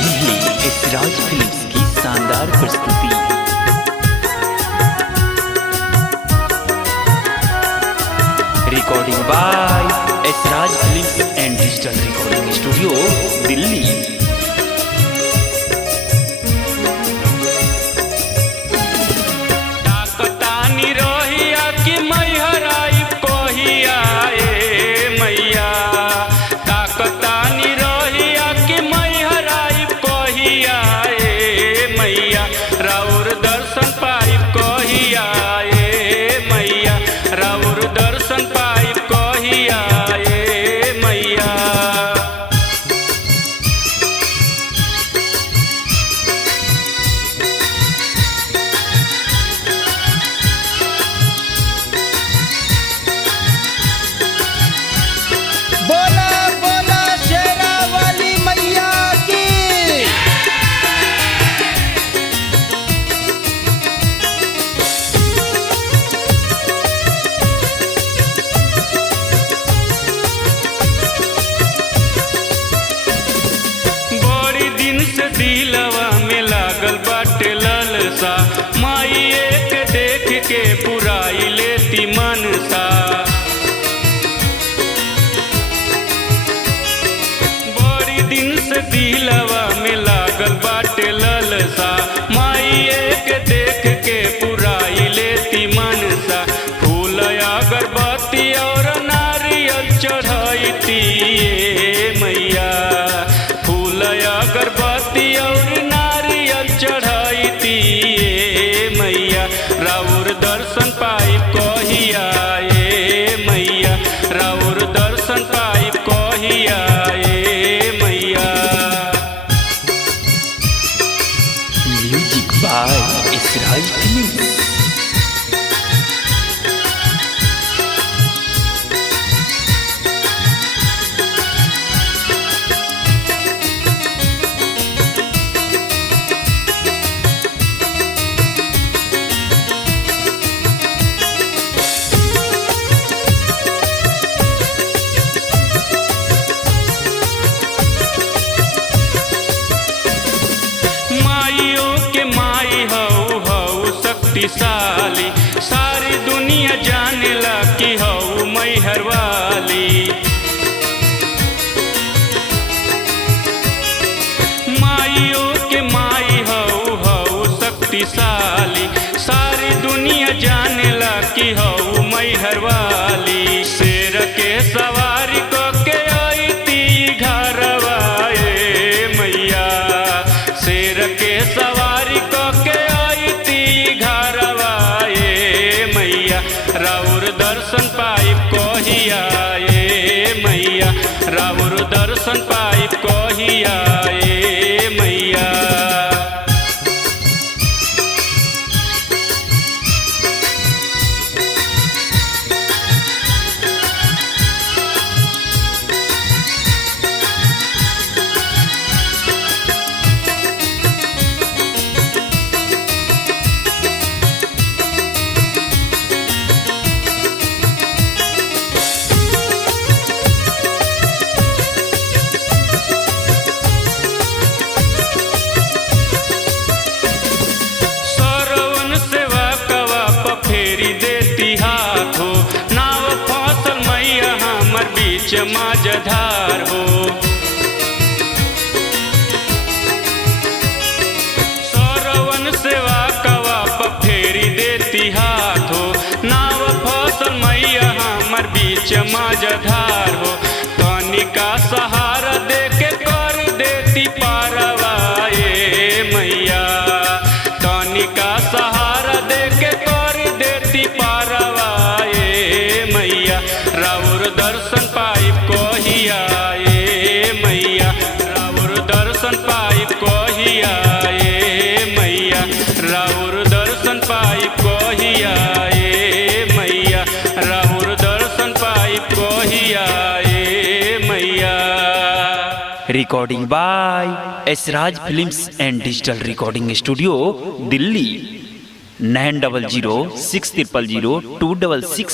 रहे हैं एसराज फिल्म्स की शानदार प्रस्तुति। Recording by Esraj films and digital recording studio Delhi. दिलवा में लागल बाटे ललसा, माई एक देख के पुराई लेती मनसा। बड़ी दिन से दिलवा में लागल बाटे ललसा, माई एक देख के पुराई लेती मनसा। फूल अगरबत्ती और नारियल चढ़ाईती मैया, फूल अगरबत्ती और नारियल चढ़ाईती मैया। राउर दर्शन पाई कहिया मैया, राउर दर्शन पाई कहिया मैया। Music by Esraj films. शक्तिशाली सारी दुनिया जानेला कि हऊ मैहर वाली। माइयों के माई हऊ शक्तिशाली सारी दुनिया जानेला कि हऊ मैहर वाली। शेर के सवारी को के आईती घरवा मैया, शेर के सवारी को के राउर दर्शन पाई कहिया मैया, राउर दर्शन पाई कहिया मैया। बीच माझधार हो सरवन सेवा कवा फेरी देती हाथ हो। नाव फसल मैया हमर बीच माझधार हो। तनिका सहारा दे के कर देती पारवा मैया, तनिका सहारा दे के कर देती पारवा मैया। राउर दर्शन पाई कहिया मैया, राउर दर्शन पाई कहिया मैया, राउर दर्शन पाई कहिया मैया, राउर दर्शन पाई कहिया मैया। Recording by Esraj films and digital recording studio Delhi. 9006000266